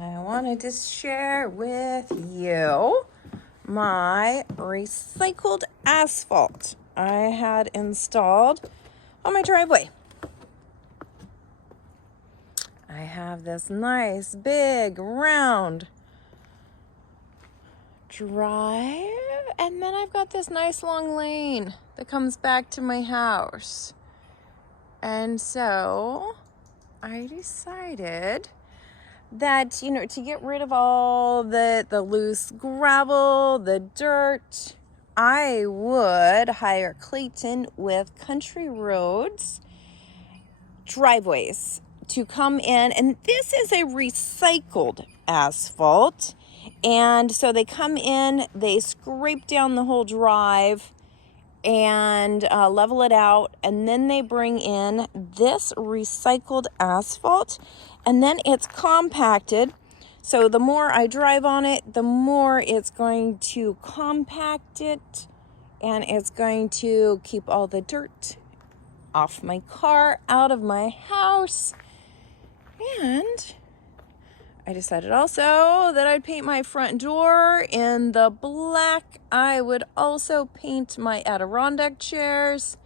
I wanted to share with you my recycled asphalt I had installed on my driveway. I have this nice big round drive, and then I've got this nice long lane that comes back to my house. And so I decided that, to get rid of all the loose gravel, the dirt, I would hire Clayton with Country Roads driveways to come in. And this is a recycled asphalt. And so they come in, they scrape down the whole drive and level it out, and then they bring in this recycled asphalt, and then it's compacted. So the more I drive on it, the more it's going to compact it, and it's going to keep all the dirt off my car, out of my house. And I decided also that I'd paint my front door in the black. I would also paint my Adirondack chairs.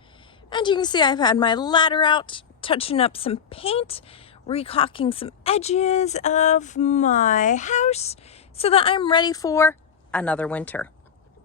And you can see I've had my ladder out, touching up some paint, recaulking some edges of my house so that I'm ready for another winter.